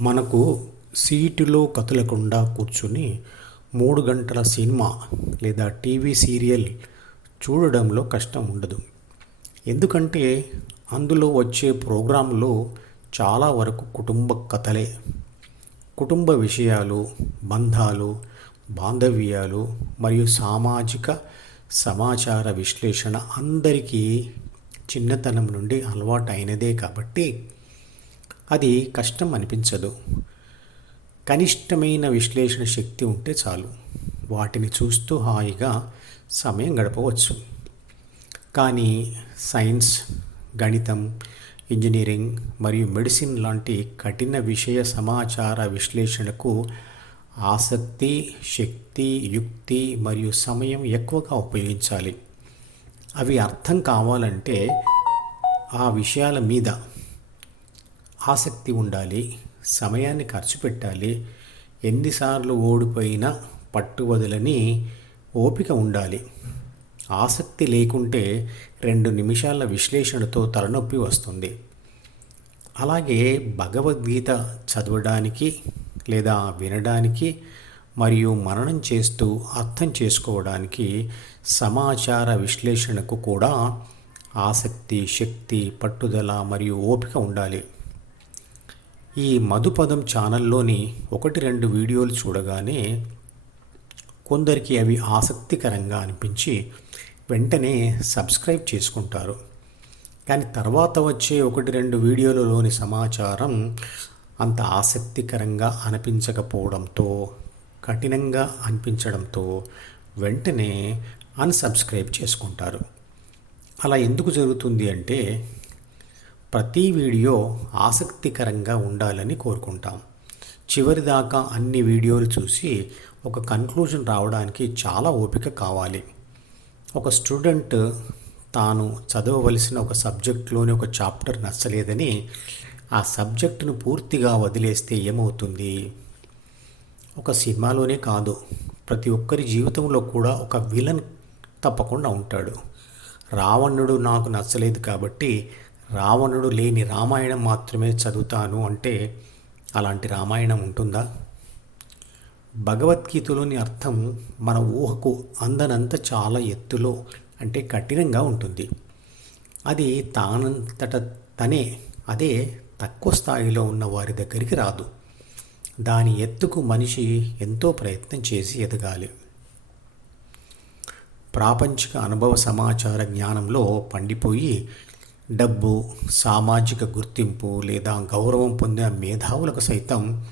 మనకు సీటులో కదలకుండా కూర్చుని మూడు గంటల సినిమా లేదా టీవీ సీరియల్ చూడడంలో కష్టం ఉండదు. ఎందుకంటే అందులో వచ్చే ప్రోగ్రాంలో చాలా వరకు కుటుంబ కథలే. కుటుంబ విషయాలు బంధాలు బాంధవ్యాలు మరియు సామాజిక సమాచార విశ్లేషణ అందరికీ చిన్నతనం నుండి అలవాటు అయినదే కాబట్టి అది కష్టం అనిపించదు. కనిష్టమైన విశ్లేషణ శక్తి ఉంటే చాలు. వాటిని చూస్తూ హాయిగా సమయం గడపవచ్చు. కానీ సైన్స్ గణితం ఇంజనీరింగ్ మరియు మెడిసిన్ లాంటి కఠిన విషయ సమాచార విశ్లేషణకు ఆసక్తి శక్తి యుక్తి మరియు సమయం ఎక్కువగా ఉపయోగించాలి. అవి అర్థం కావాలంటే ఆ విషయాల మీద ఆసక్తి ఉండాలి సమయాన్ని ఖర్చు పెట్టాలి ఎన్నిసార్లు ఓడిపోయినా పట్టు వదలని ఓపిక ఉండాలి. ఆసక్తి లేకుంటే రెండు నిమిషాల విశ్లేషణతో తలనొప్పి వస్తుంది. అలాగే భగవద్గీత చదవడానికి లేదా వినడానికి మరియు మననం చేస్తూ అర్థం చేసుకోవడానికి సమాచార విశ్లేషణకు కూడా ఆసక్తి శక్తి పట్టుదల మరియు ఓపిక ఉండాలి. ఈ మధుపదం ఛానల్లోని ఒకటి రెండు వీడియోలు చూడగానే కొందరికి అవి ఆసక్తికరంగా అనిపించి వెంటనే సబ్స్క్రైబ్ చేసుకుంటారు. కానీ తర్వాత వచ్చే ఒకటి రెండు వీడియోలలోని సమాచారం అంత ఆసక్తికరంగా అనిపించకపోవడంతో కఠినంగా అనిపించడంతో వెంటనే అన్సబ్స్క్రైబ్ చేసుకుంటారు. అలా ఎందుకు జరుగుతుంది అంటే ప్రతి వీడియో ఆసక్తికరంగా ఉండాలని కోరుకుంటాం. చివరిదాకా అన్ని వీడియోలు చూసి ఒక కన్క్లూజన్ రావడానికి చాలా ఓపిక కావాలి. ఒక స్టూడెంట్ తాను చదవవలసిన ఒక సబ్జెక్ట్లోని ఒక చాప్టర్ నచ్చలేదని ఆ సబ్జెక్టును పూర్తిగా వదిలేస్తే ఏమవుతుంది? ఒక సినిమాలోనే కాదు ప్రతి ఒక్కరి జీవితంలో కూడా ఒక విలన్ తప్పకుండా ఉంటాడు. రావణుడు నాకు నచ్చలేదు కాబట్టి రావణుడు లేని రామాయణం మాత్రమే చదువుతాను అంటే అలాంటి రామాయణం ఉంటుందా? భగవద్గీతలోని అర్థం మన ఊహకు అందనంత చాలా ఎత్తులో అంటే కఠినంగా ఉంటుంది. అది తానంతట తనే అదే తక్కువ స్థాయిలో ఉన్న వారి దగ్గరికి రాదు. దాని ఎత్తుకు మనిషి ఎంతో ప్రయత్నం చేసి ఎదగాలి. ప్రాపంచిక అనుభవ సమాచార జ్ఞానంలో పండిపోయి డబ్బు సామాజిక గుర్తింపు లేదా గౌరవం పొందిన మేధావులకు సైతం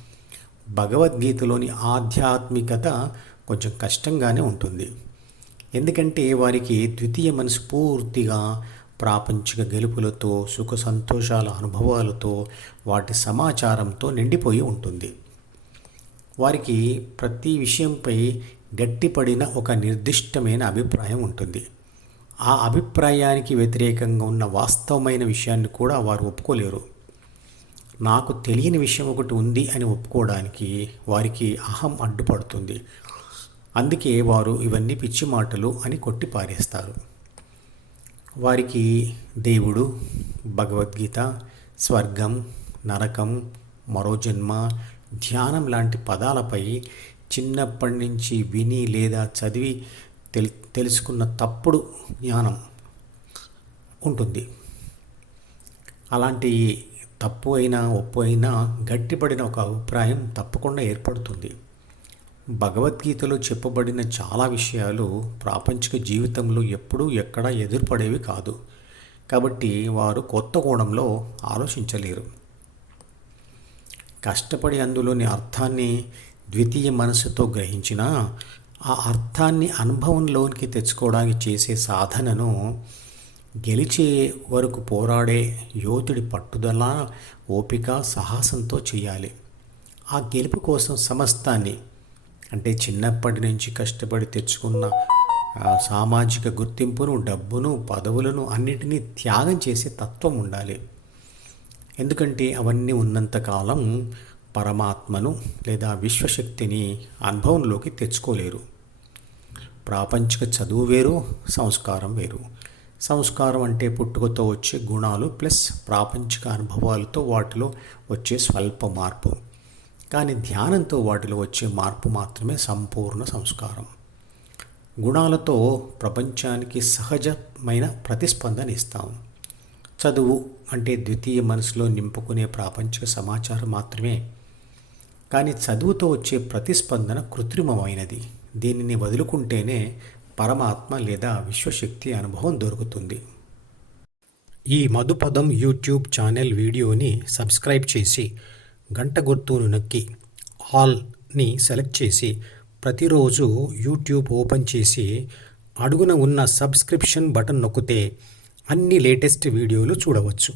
భగవద్గీతలోని ఆధ్యాత్మికత కొంచెం కష్టంగానే ఉంటుంది. ఎందుకంటే వారికి ద్వితీయ మనసు పూర్తిగా ప్రాపంచిక గెలుపులతో సుఖ సంతోషాల అనుభవాలతో వాటి సమాచారంతో నిండిపోయి ఉంటుంది. వారికి ప్రతి విషయంపై గట్టిపడిన ఒక నిర్దిష్టమైన అభిప్రాయం ఉంటుంది. ఆ అభిప్రాయానికి వ్యతిరేకంగా ఉన్న వాస్తవమైన విషయాన్ని కూడా వారు ఒప్పుకోలేరు. నాకు తెలియని విషయం ఒకటి ఉంది అని ఒప్పుకోవడానికి వారికి అహం అడ్డుపడుతుంది. అందుకే వారు ఇవన్నీ పిచ్చి మాటలు అని కొట్టి పారేస్తారు వారికి దేవుడు భగవద్గీత స్వర్గం నరకం మరో జన్మ ధ్యానం లాంటి పదాలపై చిన్నప్పటి నుంచి విని లేదా చదివి తెల్ తెలుసుకున్న తప్పుడు జ్ఞానం ఉంటుంది. అలాంటి తప్పు అయినా ఒప్పు అయినా గట్టిపడిన ఒక అభిప్రాయం తప్పకుండా ఏర్పడుతుంది. భగవద్గీతలో చెప్పబడిన చాలా విషయాలు ప్రాపంచిక జీవితంలో ఎప్పుడూ ఎక్కడా ఎదురుపడేవి కాదు. కాబట్టి వారు కొత్త కోణంలో ఆలోచించలేరు. కష్టపడి అందులోని అర్థాన్ని ద్వితీయ మనసుతో గ్రహించిన ఆ అర్థాన్ని అనుభవంలోనికి తెచ్చుకోవడానికి చేసే సాధనను గెలిచే వరకు పోరాడే యోధుడి పట్టుదల ఓపిక సాహసంతో చేయాలి. ఆ గెలుపు కోసం సమస్తాన్ని అంటే చిన్నప్పటి నుంచి కష్టపడి తెచ్చుకున్న సామాజిక గుర్తింపును డబ్బును పదవులను అన్నిటినీ త్యాగం చేసే తత్వం ఉండాలి. ఎందుకంటే అవన్నీ ఉన్నంతకాలం పరమాత్మను లేదా విశ్వశక్తిని అనుభవంలోకి తెచ్చుకోలేరు. ప్రాపంచిక చదువు వేరు సంస్కారం వేరు. సంస్కారం అంటే పుట్టుకతో వచ్చే గుణాలు ప్లస్ ప్రాపంచిక అనుభవాలతో వాటిలో వచ్చే స్వల్ప మార్పు. కానీ ధ్యానంతో వాటిలో వచ్చే మార్పు మాత్రమే సంపూర్ణ సంస్కారం. గుణాలతో ప్రపంచానికి సహజమైన ప్రతిస్పందన ఇస్తాం. చదువు అంటే ద్వితీయ మనసులో నింపుకునే ప్రాపంచిక సమాచారం మాత్రమే. కానీ చదువుతో వచ్చే ప్రతిస్పందన కృత్రిమమైనది. దీనిని వదులుకుంటేనే పరమాత్మ లేదా విశ్వశక్తి అనుభవం దొరుకుతుంది. ఈ మధుపదం యూట్యూబ్ ఛానల్ వీడియోని సబ్స్క్రైబ్ చేసి గంట గుర్తును నొక్కి ఆల్ని సెలెక్ట్ చేసి ప్రతిరోజు యూట్యూబ్ ఓపెన్ చేసి అడుగున ఉన్న సబ్స్క్రిప్షన్ బటన్ నొక్కితే అన్ని లేటెస్ట్ వీడియోలు చూడవచ్చు.